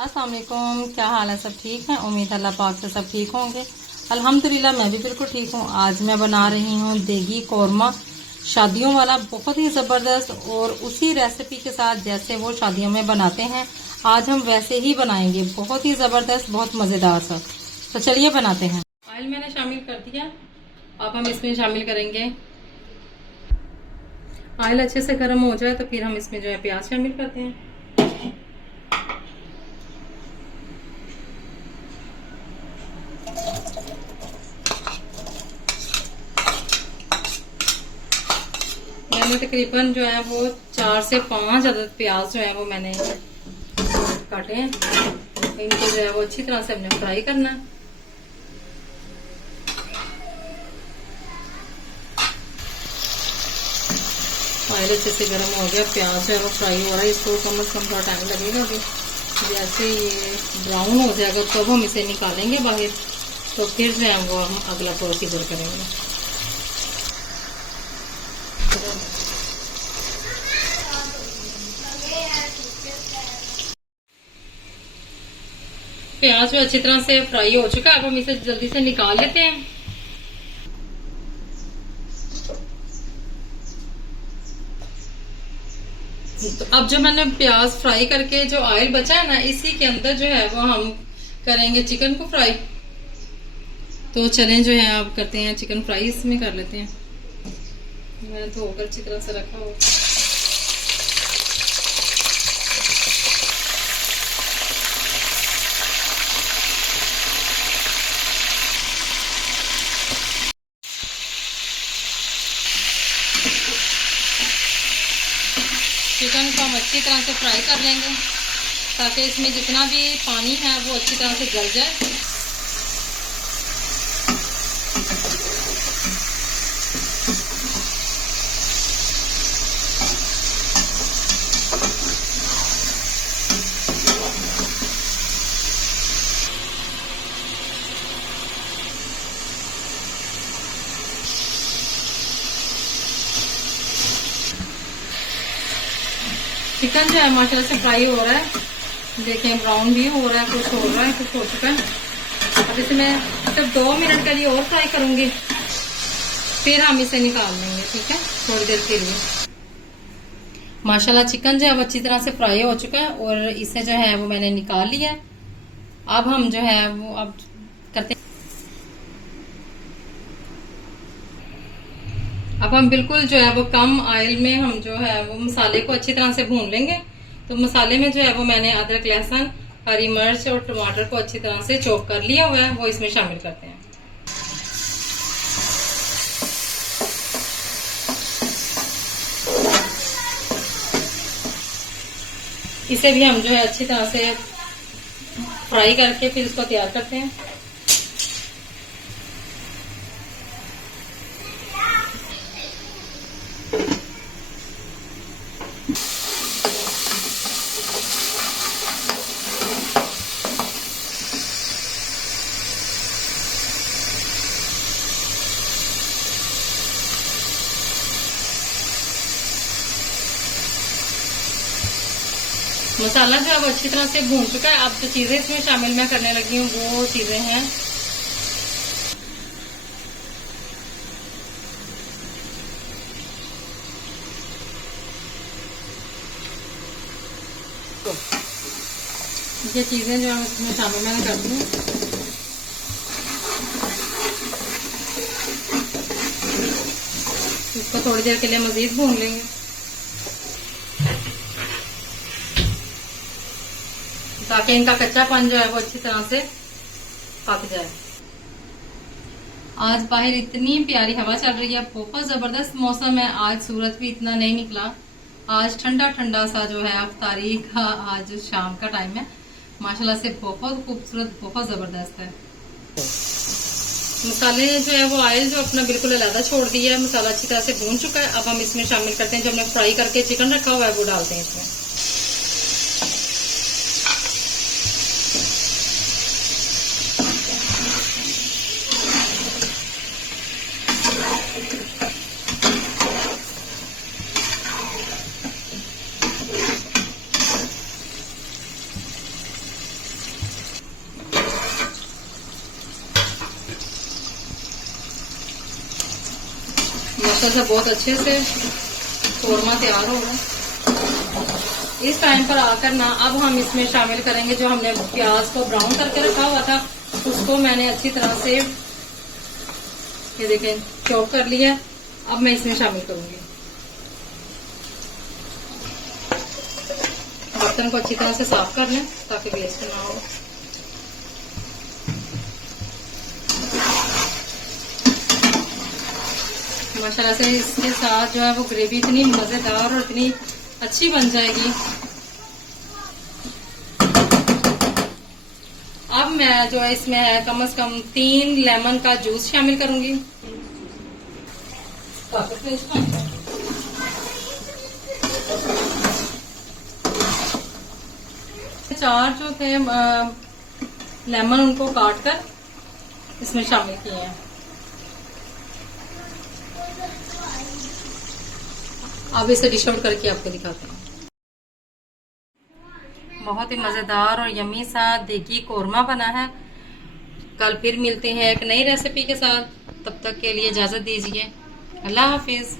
अस्सलाम वालेकुम, क्या हाल है? सब ठीक हैं? उम्मीद अल्लाह पाक से सब ठीक होंगे। अल्हम्दुलिल्लाह मैं भी बिल्कुल ठीक हूँ। आज मैं बना रही हूँ देगी कौरमा, शादियों वाला, बहुत ही ज़बरदस्त, और उसी रेसिपी के साथ जैसे वो शादियों में बनाते हैं आज हम वैसे ही बनाएंगे। बहुत ही ज़बरदस्त, बहुत मज़ेदार सा। तो चलिए बनाते हैं। ऑयल मैंने शामिल कर दिया, अब हम इसमें शामिल करेंगे। ऑयल अच्छे से गर्म हो जाए तो फिर हम इसमें जो है प्याज शामिल करते हैं। मैंने तकरीबन जो है वो 4 से 5 अदद प्याज जो है वो मैंने काटे हैं। इनको जो है वो अच्छी तरह से हमने फ्राई करना है। ऑयल अच्छे से गर्म हो गया, प्याज जो है वो फ्राई हो रहा है। इसको कम से कम थोड़ा टाइम लगेगा अभी। जैसे ये ब्राउन हो जाएगा तब हम इसे निकालेंगे बाहर, तो फिर जो है वो हम अगला प्रोसीजर करेंगे। प्याज जो अच्छी तरह से फ्राई हो चुका है, अब हम इसे जल्दी से निकाल लेते हैं। तो अब जो मैंने प्याज फ्राई करके जो ऑयल बचा है ना, इसी के अंदर जो है वो हम करेंगे चिकन को फ्राई। तो चलें जो है आप करते हैं चिकन फ्राई, इसमें कर लेते हैं। मैंने धोकर अच्छी तरह से रखा हुआ। चिकन को हम अच्छी तरह से फ्राई कर लेंगे ताकि इसमें जितना भी पानी है वो अच्छी तरह से गल जाए। चिकन जो है माशाल्लाह से फ्राई हो रहा है, देखें ब्राउन भी हो रहा है, कुछ हो रहा है, कुछ हो चुका है। अब इसे मैं सिर्फ 2 मिनट के लिए और फ्राई करूंगी, फिर हम इसे निकाल लेंगे। ठीक है, थोड़ी देर के लिए। माशाल्लाह चिकन जो है वो अच्छी तरह से फ्राई हो चुका है और इसे जो है वो मैंने निकाल लिया है। अब हम जो है वो अब करते हैं। अब हम बिल्कुल जो है वो कम ऑयल में हम जो है वो मसाले को अच्छी तरह से भून लेंगे। तो मसाले में जो है वो मैंने अदरक, लहसुन, हरी मिर्च और टमाटर को अच्छी तरह से चॉप कर लिया हुआ है, वो इसमें शामिल करते हैं। इसे भी हम जो है अच्छी तरह से फ्राई करके फिर इसको तैयार करते हैं। मसाला जो है वो अच्छी तरह से भून चुका है। अब जो चीजें इसमें शामिल मैं करने लगी हूँ वो चीजें हैं ये चीजें जो हम इसमें शामिल मैंने कर दी। इसको थोड़ी देर के लिए मजीद भून लेंगे ताकि इनका कच्चापन जो है वो अच्छी तरह से पक जाए। आज बाहर इतनी प्यारी हवा चल रही है, बहुत जबरदस्त मौसम है। आज सूरज भी इतना नहीं निकला, आज ठंडा ठंडा सा जो है अफ्तारी का आज शाम का टाइम है। माशाल्लाह से बहुत खूबसूरत, बहुत जबरदस्त है। मसाले जो है वो ऑयल जो अपना बिल्कुल अलग छोड़ दिया है, मसाला अच्छी तरह से भून चुका है। अब हम इसमें शामिल करते हैं जो हमने फ्राई करके चिकन रखा हुआ है, वो डालते हैं इसमें। माशाल्लाह बहुत अच्छे से कौरमा तैयार होगा। इस टाइम पर आकर ना अब हम इसमें शामिल करेंगे जो हमने प्याज को ब्राउन करके रखा हुआ था, उसको मैंने अच्छी तरह से ये देखें चॉप कर लिया। अब मैं इसमें शामिल करूंगी। बर्तन को अच्छी तरह से साफ कर लें ताकि वेस्ट ना हो। माशाल्लाह से इसके साथ जो है वो ग्रेवी इतनी मजेदार और इतनी अच्छी बन जाएगी। अब मैं जो है इसमें है कम से कम 3 लेमन का जूस शामिल करूंगी। 4 जो थे लेमन उनको काट कर इसमें शामिल किए हैं। अब इसे डिश आउट करके आपको दिखाते हैं। बहुत ही मजेदार और यमी सा देगी कौरमा बना है। कल फिर मिलते हैं एक नई रेसिपी के साथ। तब तक के लिए इजाजत दीजिए। अल्लाह हाफिज।